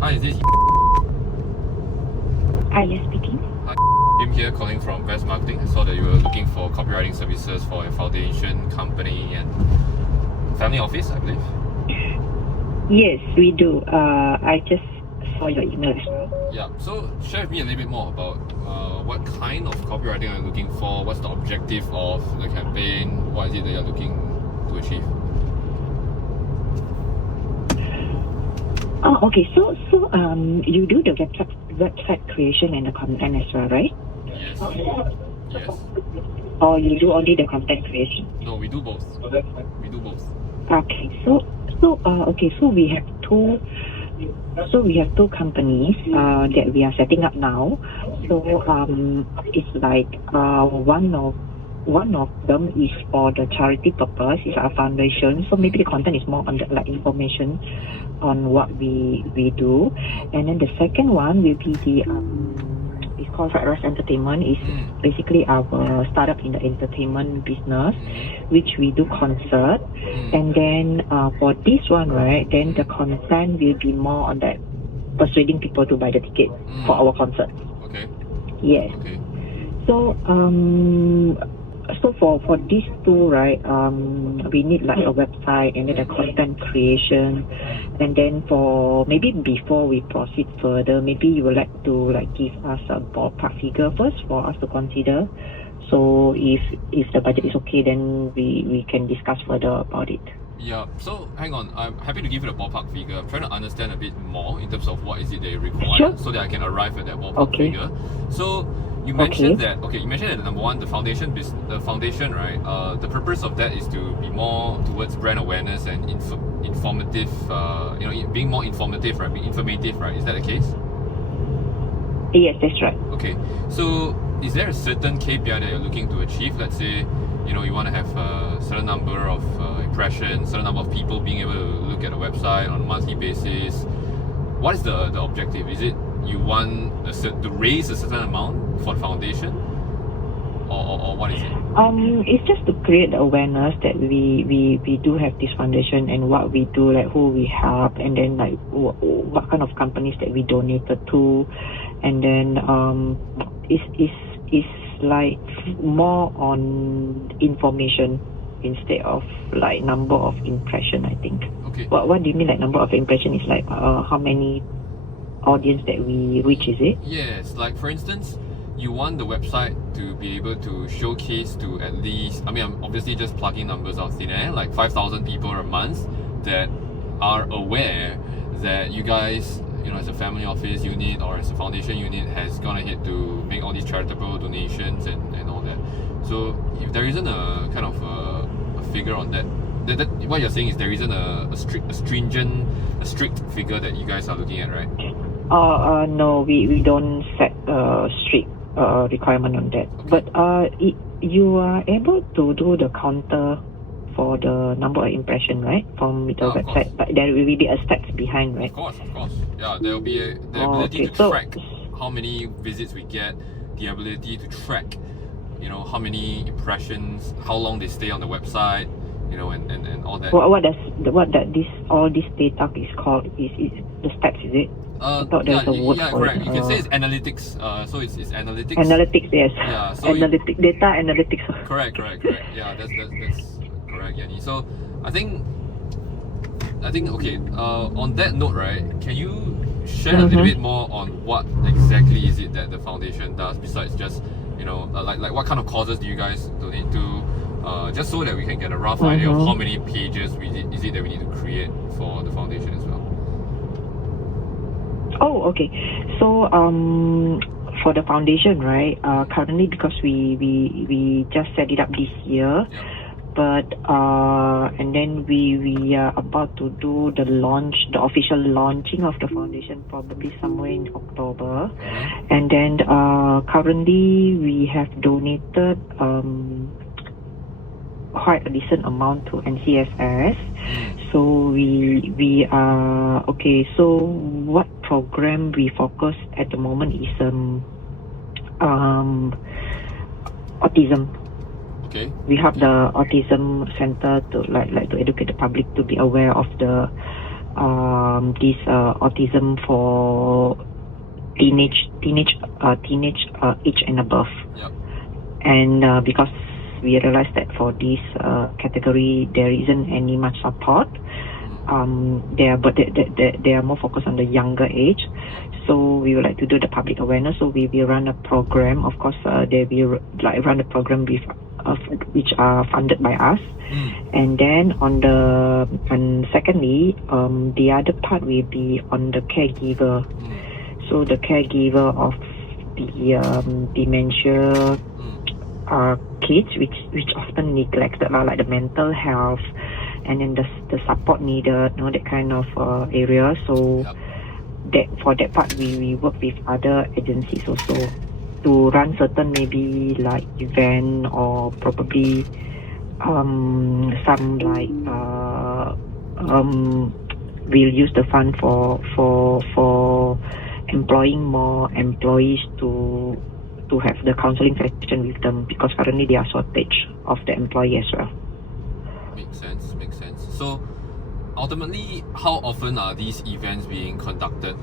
Hi, is this Yes, speaking. Jim here calling from Vest Marketing? I saw that you were looking for copywriting services for a foundation company and family office, I believe. Yes, we do. I just saw your email as well. Yeah, so share with me a little bit more about what kind of copywriting are you looking for, what's the objective of the campaign, what is it that you're looking to achieve? Oh, okay. So, you do the website creation and the content as well, right? Yes. Yes. Or you do only the content creation? No, we do both. We do both. Okay. So we have two. So we have two companies that we are setting up now. So it's like one of them is for the charity purpose. It's our foundation. So maybe the content is more on the like information on what we do. And then the second one will be the it's called Fried Rice Entertainment. It's basically our startup in the entertainment business, which we do concert. And then for this one, right, then the content will be more on that persuading people to buy the ticket for our concert. Okay. Yes. Okay. So for these two, right, we need like a website and then a content creation, and then for maybe before we proceed further, maybe you would like to like give us a ballpark figure first for us to consider. So if the budget is okay, then we can discuss further about it. Yeah, so hang on, I'm happy to give you the ballpark figure. I'm trying to understand a bit more in terms of what is it they require, Sure. so that I can arrive at that ballpark figure. So you mentioned that number one, the foundation, right? The purpose of that is to be more towards brand awareness and informative. Being more informative, right? Being informative, right? Is that the case? Yes, that's right. Okay, so is there a certain KPI that you're looking to achieve? Let's say, you want to have a certain number of impressions, certain number of people being able to look at a website on a monthly basis. What is the objective? Is it you want to raise a certain amount for the foundation, or what is it? It's just to create the awareness that we do have this foundation and what we do, like who we help, and then like what kind of companies that we donated to, and then it's like more on information instead of like number of impression, I think. Okay. What do you mean like number of impression? Is like how many audience that we reach, is it? Yes, like for instance, you want the website to be able to showcase to at least, I'm obviously just plugging numbers out thin air, like 5,000 people a month that are aware that you guys, as a family office unit or as a foundation unit, has gone ahead to make all these charitable donations and all that. So if there isn't a kind of a figure on that, what you're saying is there isn't a strict figure that you guys are looking at, right? No, we don't set a strict requirement on that. Okay. But you are able to do the counter for the number of impression, right, from the website? But there will be a stats behind, right? Of course. Yeah, there will be the ability to track how many visits we get, the ability to track, how many impressions, how long they stay on the website, and all that. All this data is called? Is the stats, is it? I thought there's a word for correct. it. You can say it's analytics. So it's analytics. Analytics, yes. Yeah. So data analytics. Correct. Yeah, that's correct, Yanni. So I think okay. On that note, right? Can you share a little bit more on what exactly is it that the foundation does besides just like what kind of causes do you guys donate to? Just so that we can get a rough idea of how many pages is it that we need to create for the foundation as well. Oh, okay. So for the foundation, right? Currently, because we just set it up this year, but and then we are about to do the official launching of the foundation probably somewhere in October, and then currently we have donated quite a decent amount to NCFS. So we are okay. So what program we focus at the moment is autism. Okay. We have the autism center to like to educate the public to be aware of the this autism for teenage age and above. Yep. And because we realized that for this category there isn't any much support, they are more focused on the younger age. So we would like to do the public awareness. So we will run a program. Of course, they will run a program with which are funded by us. And then secondly, the other part will be on the caregiver. So the caregiver of the dementia kids, which often neglected, like the mental health, and then the support needed, that kind of area. So for that part, we work with other agencies also to run certain maybe like event, or probably some like we'll use the fund for employing more employees to have the counseling session with them, because currently there are shortage of the employee as well. Makes sense. So ultimately, how often are these events being conducted?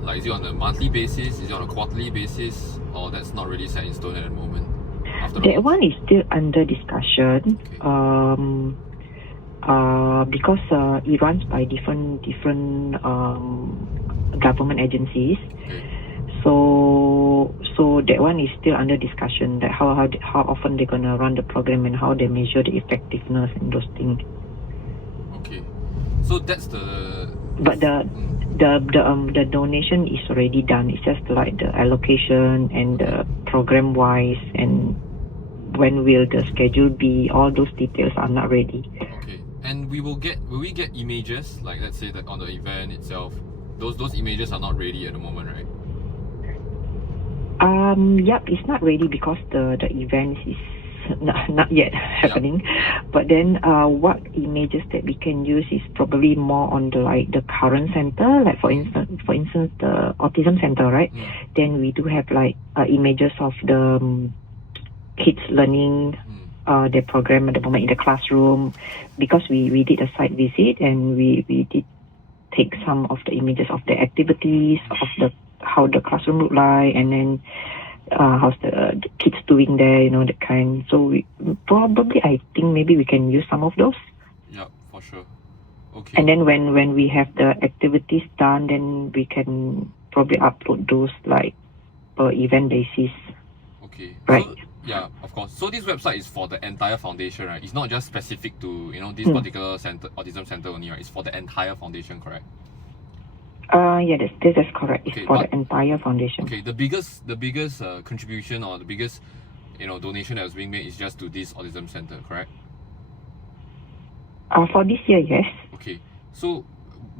Like, is it on a monthly basis? Is it on a quarterly basis? Or that's not really set in stone at the moment? That one is still under discussion. Okay. Because it runs by different government agencies. Okay. So that one is still under discussion. That how often they're gonna run the program and how they measure the effectiveness and those things. Okay. So that's the. But the donation is already done. It's just like the allocation and the program wise, and when will the schedule be. All those details are not ready. Okay. And will we get images, like let's say that on the event itself, those images are not ready at the moment, right? Yep, it's not ready because the event is not yet happening. Yep. But then what images that we can use is probably more on the current center, like for instance the autism center, right? Then we do have like images of the kids learning their program at the moment in the classroom, because we did a site visit and we did take some of the images of the activities, of how the classroom look like, and then how's the kids doing there, that kind. So I think maybe we can use some of those. Yeah, for sure. Okay. And then when we have the activities done, then we can probably upload those like per event basis. Okay. Right. So, yeah, of course. So this website is for the entire foundation, right? It's not just specific to this particular center, autism center only, right? It's for the entire foundation, correct? Yeah, this is correct. It's Okay, for the entire foundation. Okay, the biggest contribution, or the biggest donation that was being made is just to this autism center, correct? For this year, yes. Okay, so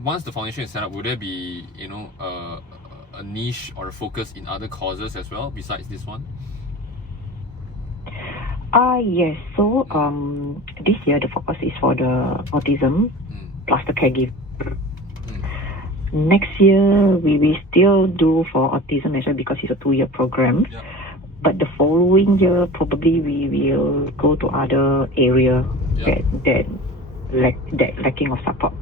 once the foundation is set up, will there be a niche or a focus in other causes as well besides this one? Yes. So this year the focus is for the autism plus the caregiver. Next year we will still do for autism as well, because it's a 2-year program. Yeah. But the following year probably we will go to other area that lacking of support.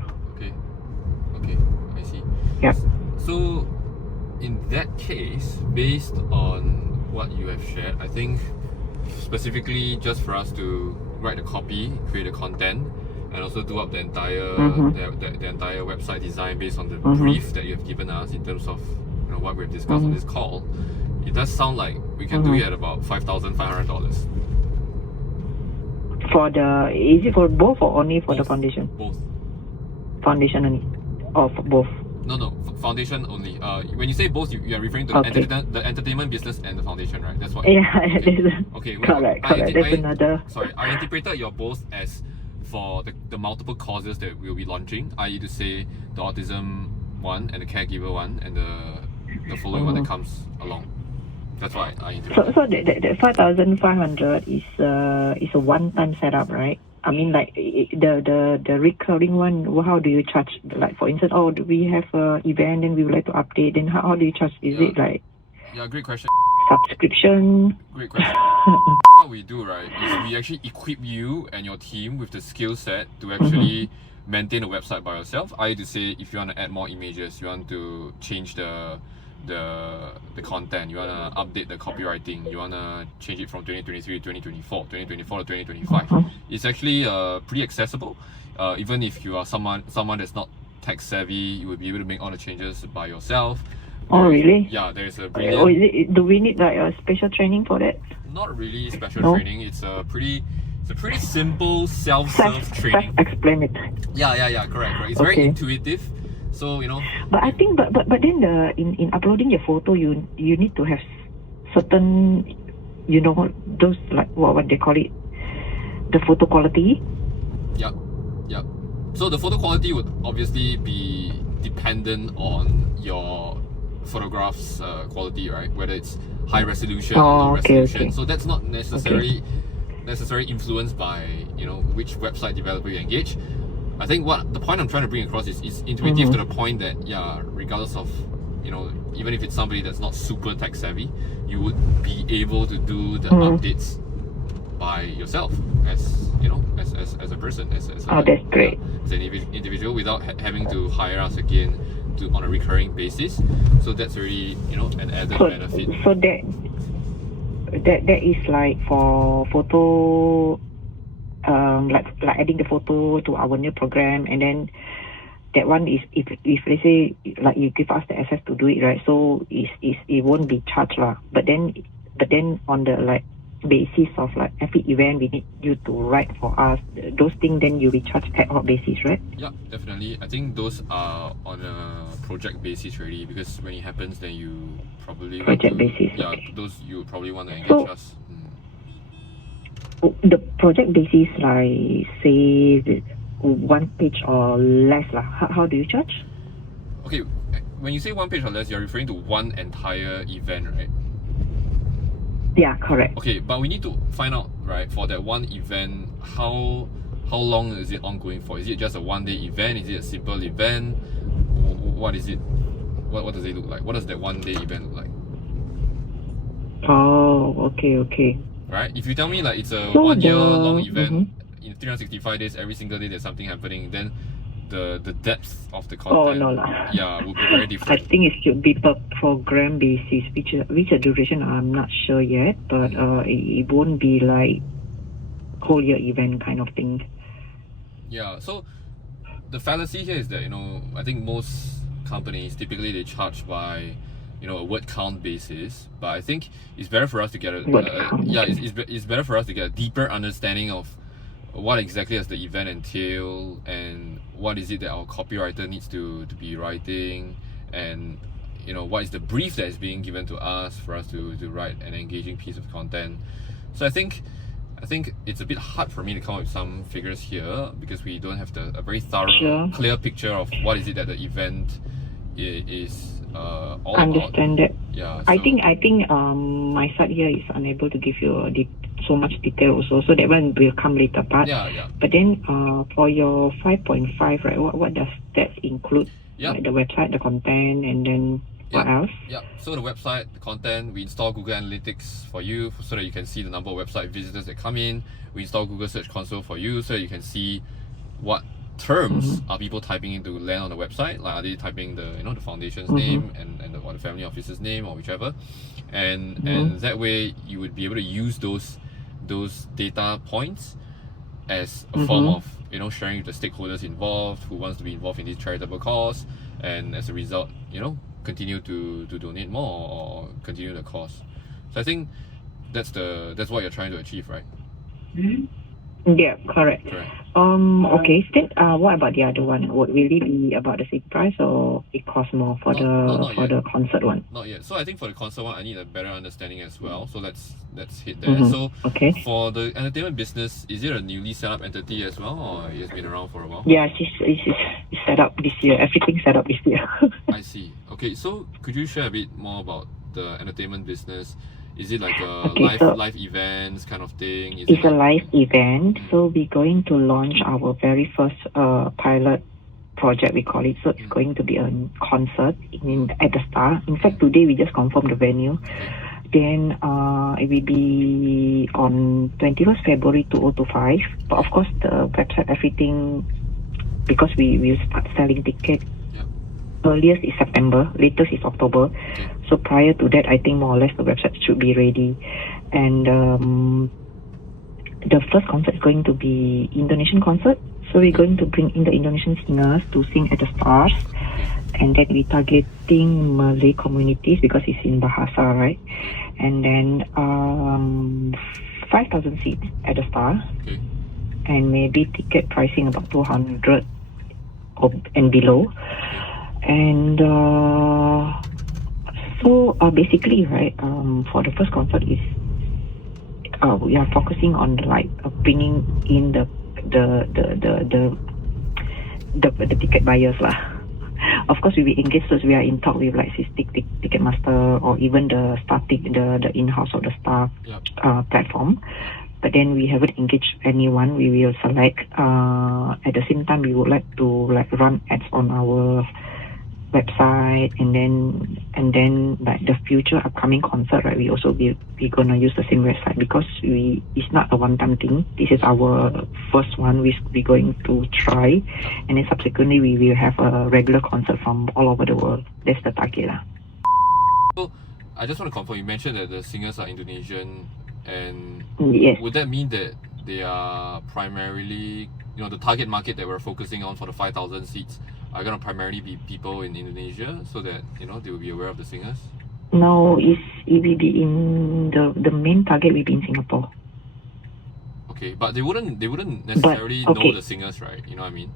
Okay, I see. Yeah. So in that case, based on what you have shared, I think specifically just for us to write the copy, create the content, and also do up the entire the entire website design based on the brief that you have given us in terms of what we've discussed on this call, it does sound like we can do it at about $5,500. Is it for both or only for the foundation? Both. Foundation only, or for both? No, foundation only. When you say both, you are referring to the entertainment business and the foundation, right? That's what. Yeah, okay. Correct. That's another. Sorry, I interpreted your both as for the multiple causes that we'll be launching, i.e. to say the autism one and the caregiver one and the following one that comes along. That's why I interpreted. So the 5,500 is a one-time setup, right? I mean, like the recurring one. How do you charge? Like, for instance, do we have an event and we would like to update? Then how do you charge? Is it like? Yeah, great question. Subscription. Great question. What we do, right, is we actually equip you and your team with the skill set to actually maintain a website by yourself, i.e. to say if you want to add more images, you want to change the content, you want to update the copywriting, you want to change it from 2023 to 2024, 2024 to 2025. It's actually pretty accessible. Even if you are someone that's not tech savvy, you will be able to make all the changes by yourself. Oh, really? Yeah, there's a Oh, brilliant... do we need like a special training for that? Not really special No? training. It's a pretty simple self-serve training. Explain it. Yeah, correct. It's very Okay. intuitive. So, you know, But I think, but then in uploading your photo, you need to have certain, you know, those like what they call it, the photo quality. Yep. So the photo quality would obviously be dependent on your photograph's quality, right? Whether it's high resolution or low okay, resolution. okay. So that's not necessarily influenced by, you know, which website developer you engage. I think what the point I'm trying to bring across is intuitive to the point that, yeah, regardless of, you know, even if it's somebody that's not super tech savvy, you would be able to do the updates by yourself, as you know, as a person, as a, That's great. as an individual, without having to hire us again on a recurring basis. So that's really, you know, an added benefit. So that is like for photo, like adding the photo to our new program, and then that one is if let's say like you give us the access to do it, right? So it won't be charged lah. But then on the like basis of like every event we need you to write for us, those things, then you'll be charged ad hoc basis, right? Yeah, definitely. I think those are on a project basis really, because when it happens, then you probably Project basis, Yeah, okay. those you probably want to engage So- us. The project basis, like say one page or less lah. How do you charge? Okay, when you say one page or less, you're referring to one entire event, right? Yeah, correct. Okay, but we need to find out, right, for that one event, how long is it ongoing for? Is it just a one-day event? Is it a simple event? What is it? What does it look like? What does that one-day event look like? Oh, okay. Right? If you tell me like it's a So 1 year the- long event in 365 days, every single day there's something happening, then the depth of the content, no lah. yeah, would be very I different. think it should be per program basis, which the duration I'm not sure yet, but it won't be like whole year event kind of thing. Yeah, so the fallacy here is that, you know, I think most companies typically they charge by, you know, a word count basis, but I think it's better for us to get Word count, yeah, okay. it's better for us to get a deeper understanding of what exactly does the event entail, and what is it that our copywriter needs to be writing, and you know, what is the brief that is being given to us for us to write an engaging piece of content. So I think it's a bit hard for me to come up with some figures here, because we don't have a very thorough, Sure. clear picture of what is it that the event is all Understand about. that. Yeah, I so- think my side here is unable to give you so much detail also, so that one will come later part. yeah. But then for your 5.5, right, what does that include? Yeah. Like the website, the content, and then what Yeah. else? Yeah, so the website, the content, we install Google Analytics for you so that you can see the number of website visitors that come in. We install Google Search Console for you so that you can see what terms are people typing in to land on the website. Like, are they typing the foundation's name or the family officer's name or whichever, and that way you would be able to use those data points as a form of sharing with the stakeholders involved who wants to be involved in this charitable cause, and as a result, continue to donate more or continue the cause. So I think that's what you're trying to achieve, right? Yeah, correct. Correct. Okay. Then what about the other one? Would really be about the same price, or it costs more for Not yet. the concert one? Not yet. So I think for the concert one, I need a better understanding as well. So let's hit there. So Okay. for the entertainment business, is it a newly set up entity as well, or it has been around for a while? Yeah, it's set up this year. Everything set up this year. I see. Okay, so could you share a bit more about the entertainment business? Is it like a Okay, so- live events kind of thing? Is It's it a live event, so we're going to launch our very first pilot project, we call it. So it's going to be a concert at the Star. In fact, today we just confirmed the venue. Then it will be on 21st February 2025. But of course, the website, everything because we will start selling tickets. Yep. Earliest is September, latest is October. Okay. So prior to that, I think more or less the website should be ready. And the first concert is going to be Indonesian concert. So we're going to bring in the Indonesian singers to sing at the Stars. And then we targeting Malay communities because it's in Bahasa, right? And then 5,000 seats at the Star. Okay. And maybe ticket pricing about 200 and below. And so basically, right, for the first concert is we are focusing on bringing in the ticket buyers lah. Of course, we will engage those. We are in talk with like Ticketmaster or even the the in-house or the Star platform. But then we haven't engaged anyone. We will select. At the same time, we would like to run ads on our website, and then like the future upcoming concert, right? We also we gonna use the same website because it's not a one-time thing. This is our first one. We going to try, and then subsequently we will have a regular concert from all over the world. That's the target lah. So I just want to confirm. You mentioned that the singers are Indonesian, and Yes. would that mean that they are primarily, the target market that we're focusing on for the 5,000 seats are going to primarily be people in Indonesia, so that they will be aware of the singers? No, it will be in the main target will be in Singapore. Okay, but they wouldn't necessarily know okay. the singers, right? You know what I mean?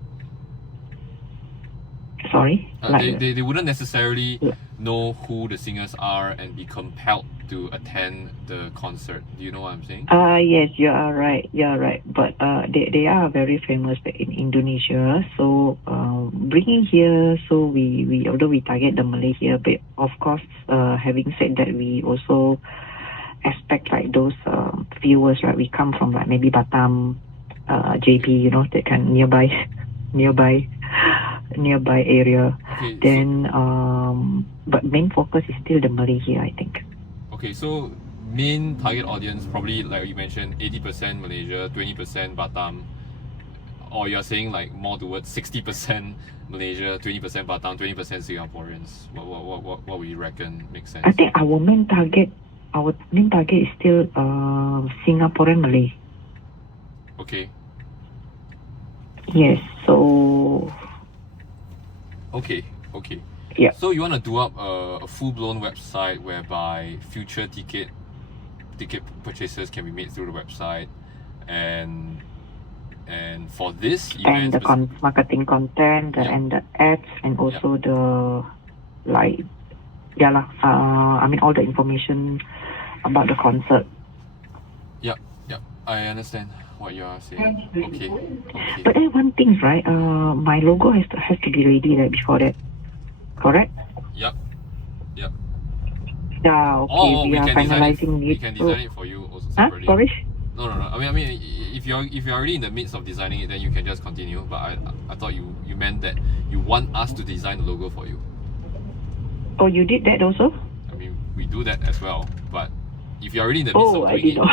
Sorry? They wouldn't necessarily know who the singers are and be compelled to attend the concert. Do you know what I'm saying? Yes, you are right. But they are very famous in Indonesia. So bringing here, so we although we target the Malay here, but of course, having said that, we also expect like those viewers, right? We come from like maybe Batam, JB, that kind of nearby area. Okay, Then but main focus is still the Malay here, I think. Okay, so main target audience probably, like you mentioned, 80% Malaysia, 20% Batam, or you're saying like more towards 60% Malaysia, 20% Batam, 20% Singaporeans. What would you reckon makes sense? I think our main target is still Singaporean Malay. Okay. Yes. So. Okay. Yeah. So you want to do up a full-blown website whereby future ticket purchases can be made through the website, and for this and event, the marketing content and the ads, and also the all the information about the concert. Yep, I understand what you are saying. Okay. But then one thing, right? My logo has to be ready right before that. Correct? Yep. Yeah. Okay. We are finalizing it. We can design it for you also Huh? separately. Sorry. No. I mean, if you're already in the midst of designing it, then you can just continue. But I thought you meant that you want us to design the logo for you. Oh, you did that also? I mean, we do that as well. But if you're already in the midst of I doing didn't know.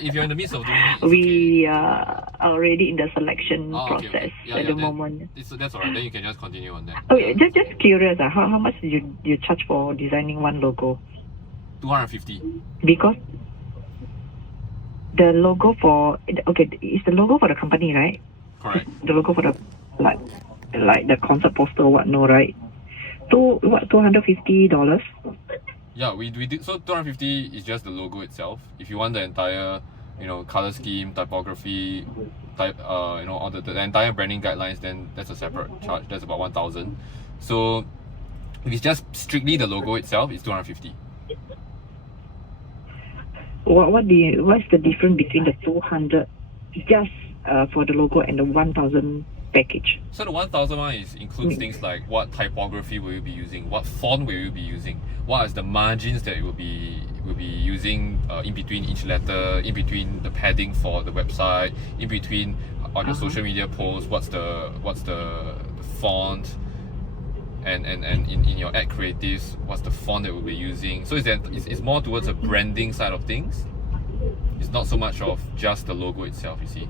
if you're in the midst of doing it, it's We are already in the selection okay. process Yeah, at the then moment. that's alright. Then you can just continue on that. Okay, just curious. How much you charge for designing one logo? 250. Because the logo for it's the logo for the company, right? Correct. The logo for the like the concert poster or what? No, right? $250. Yeah, we did. So 250 is just the logo itself. If you want the entire, color scheme, typography, all the entire branding guidelines, then that's a separate charge. That's about 1,000. So if it's just strictly the logo itself, it's 250. What's the difference between the 200 just for the logo and the 1,000 package? So the 1,000 one includes things like what typography will you be using, what font will you be using, what is the margins that you will be using in between each letter, in between the padding for the website, in between on your social media posts, what's the font, and in your ad creatives, what's the font that we'll be using. So it's more towards a branding side of things. It's not so much of just the logo itself, you see.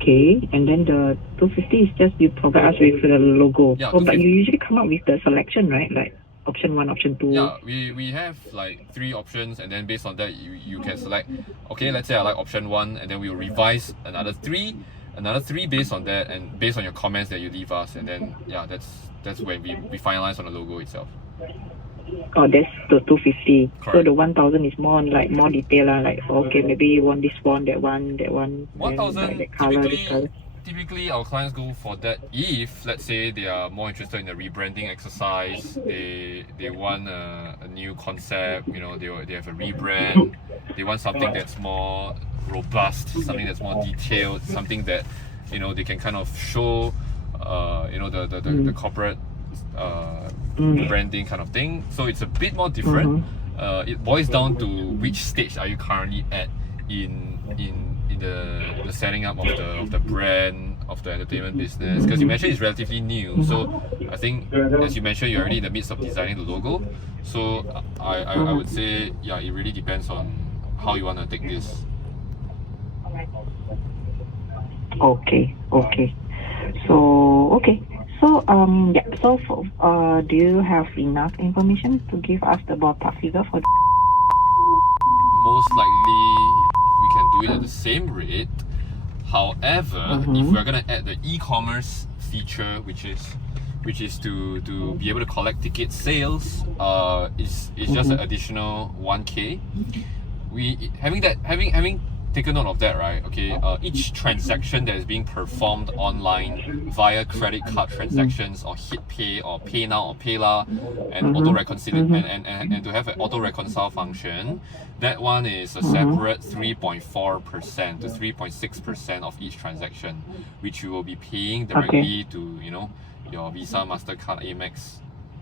Okay, and then the 250 is just you provide us with the logo. Yeah, But 250. you usually come up with the selection, right? Like option 1, option 2. Yeah, we have like 3 options, and then based on that you can select, okay, let's say I like option 1, and then we'll revise another 3 based on that, and based on your comments that you leave us, and then yeah, that's when we finalize on the logo itself. Oh, that's the 250. So Correct. the 1,000 is more detail, like okay, maybe you want this one, that one, then 1,000 like that color, this color. typically our clients go for that if, let's say, they are more interested in the rebranding exercise, they want a new concept, you know, they have a rebrand, they want something that's more robust, something that's more detailed, something that, you know, they can kind of show you know, the corporate branding kind of thing. So it's a bit more different. It boils down to which stage are you currently at in the setting up of the brand, of the entertainment business, because you mentioned it's relatively new. So I think, as you mentioned, you're already in the midst of designing the logo. So I would say, yeah, it really depends on how you want to take this. Okay. So yeah. So for, do you have enough information to give us the ballpark figure for? Most likely we can do it at the same rate. However, if we're gonna add the e-commerce feature, which is to be able to collect ticket sales, it's just an additional 1K. We having taken note of that, right? Okay, each transaction that is being performed online via credit card transactions or HitPay or PayNow or PayLah, and auto reconcile and to have an auto reconcile function, that one is a separate 3.4% to 3.6% of each transaction, which you will be paying directly to, you know, your Visa, Mastercard, Amex,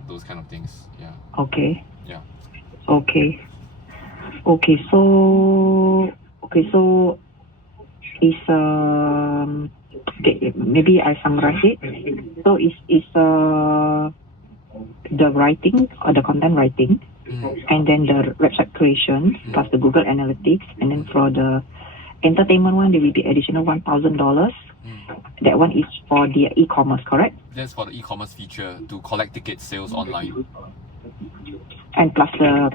those kind of things. Yeah. Okay. Yeah. Okay. So is okay, maybe I summarize it. So is the writing or the content writing, and then the website creation plus the Google Analytics, and then for the entertainment one there will be additional $1,000. That one is for the e-commerce, correct? That's for the e-commerce feature to collect ticket sales online. And plus the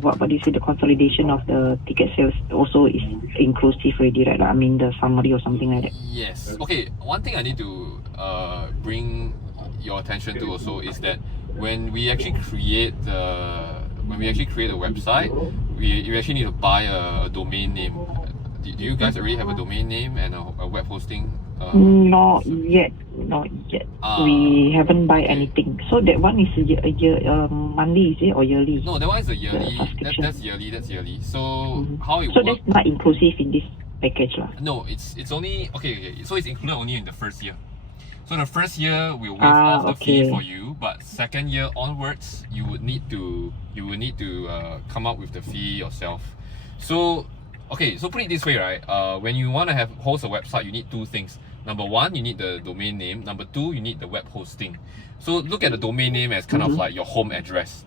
what do you say, the consolidation of the ticket sales also is inclusive already, right? I mean the summary or something like that. Yes. Okay. One thing I need to bring your attention to also is that when we actually create a website, we actually need to buy a domain name. Do you guys already have a domain name and a web hosting? Not yet. We haven't buy anything. So that one is a year monthly, is it, or yearly? No, that one is a yearly. subscription. That's yearly. So how it So works? that's not inclusive in this package lah. No, it's only okay. So it's included only in the first year. So the first year we'll waive off the fee for you, but second year onwards you would need to come up with the fee yourself. So okay, so put it this way, right? When you want to host a website, you need 2 things. Number 1, you need the domain name. Number 2, you need the web hosting. So look at the domain name as kind of like your home address,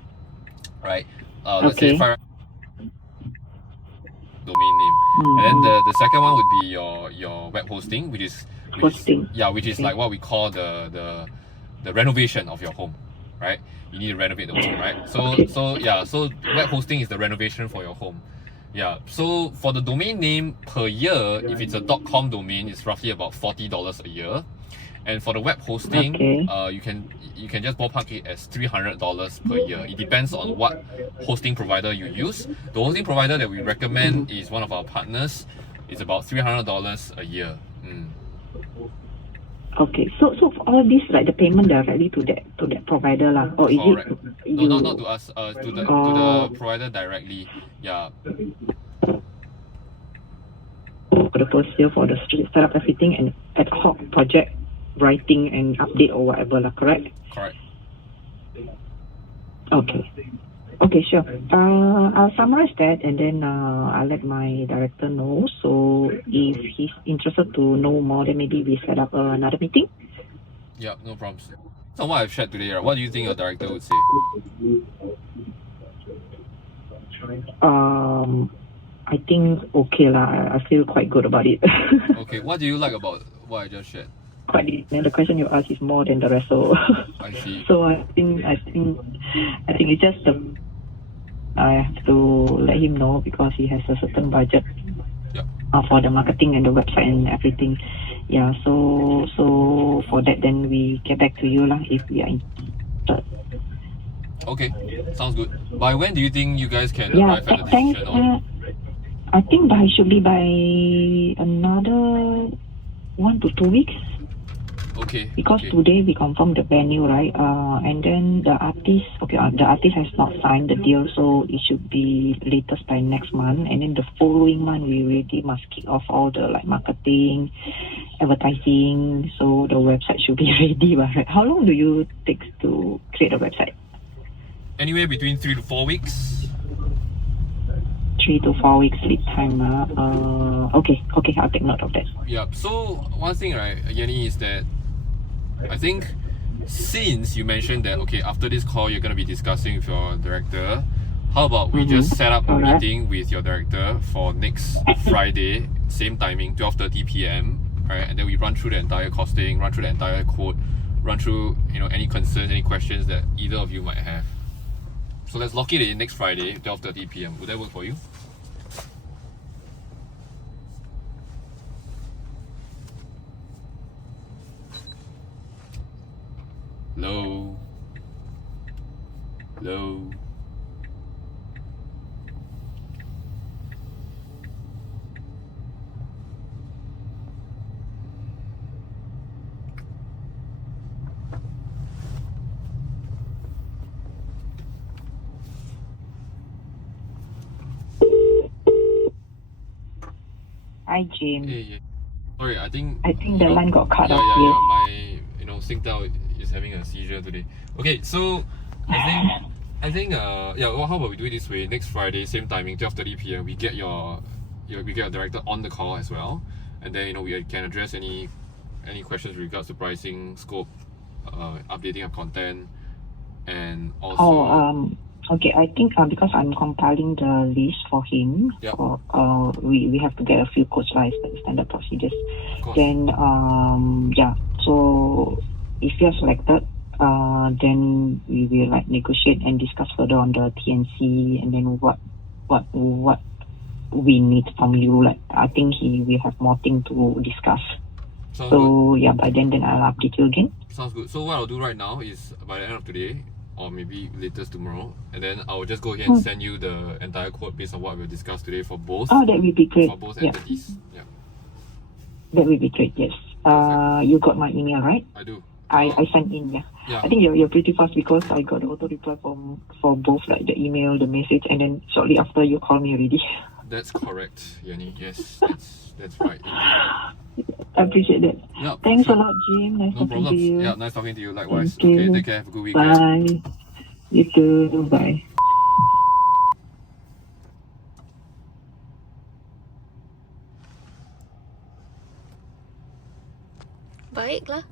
right? Let's say domain name, and then the second one would be your web hosting, which is like what we call the renovation of your home, right? You need to renovate the home, right? So web hosting is the renovation for your home. Yeah, so for the domain name per year, if it's a .com domain, it's roughly about $40 a year. And for the web hosting, you can just ballpark it as $300 per year. It depends on what hosting provider you use. The hosting provider that we recommend is one of our partners. It's about $300 a year. Okay, so for all this, like the payment directly to that provider lah, or is Correct. it? No, not to us. To the provider directly. Yeah. For the first year, for the set up everything and ad hoc project writing and update or whatever lah, correct? Correct. Okay, sure. I'll summarize that and then I'll let my director know. So if he's interested to know more, then maybe we set up another meeting. Yeah, no problems. So what I've shared today, right? What do you think your director would say? I think okay lah. I feel quite good about it. Okay, what do you like about what I just shared? Quite the question you ask is more than the rest. So, I see. so I think it's just I have to let him know because he has a certain budget Yep. for the marketing and the website and everything. Yeah. So for that, then we get back to you lah if we are interested. Okay, sounds good. By when do you think you guys can Yeah. arrive at a Thanks. decision on? I think should be by another 1 to 2 weeks. Okay. Because okay. today we confirm the venue, right? And then the artist has not signed the deal, so it should be latest by next month. And then the following month, we really must kick off all the like marketing, advertising. So the website should be ready, right? How long do you take to create a website? Anywhere between 3 to 4 weeks. 3 to 4 weeks lead time. Okay, I'll take note of that. Yeah. So one thing, right, Yenny, is that I think since you mentioned that okay, after this call you're gonna be discussing with your director, how about we just set up a Alright. meeting with your director for next Friday, same timing, 12:30 p.m. Right, and then we run through the entire costing, run through the entire quote, run through any concerns, any questions that either of you might have. So let's lock it in next Friday, 12:30 p.m. Would that work for you? Hello. Hello. Hi, Jim. Hey, sorry, I think the line got cut off. Yeah, Yes. my Singtel is having a seizure today. Okay, so I think yeah. Well, how about we do it this way? Next Friday, same timing, 12:30 p.m. We get your director on the call as well, and then we can address any questions with regards to pricing, scope, updating of content, and also. Okay, I think because I'm compiling the list for him, Yep. we have to get a few quotes, like standard procedures. Of course. Then yeah, so if you're selected, then we will like negotiate and discuss further on the TNC and then what we need from you. Like I think we have more thing to discuss. Sounds So yeah, by then I'll update you again. Sounds good. So what I'll do right now is by the end of today, or maybe latest tomorrow, and then I'll just go ahead and send you the entire quote based on what we've discussed today for both. Oh, that will be great. For both Yeah. entities. Yeah, That will be great. Yes. You got my email, right? I do. I sent in, yeah. Yeah. I think you're pretty fast because I got the auto reply for both, like the email, the message, and then shortly after you call me already. That's correct, Yenny. Yes, that's right. Indeed. I appreciate that. Yeah. Thanks sure. a lot, Jim. Nice No talking to problems. you. Yeah, nice talking to you. Likewise. Thank you. Okay, take care. Have a good weekend. Bye. You too. Bye. Baiklah.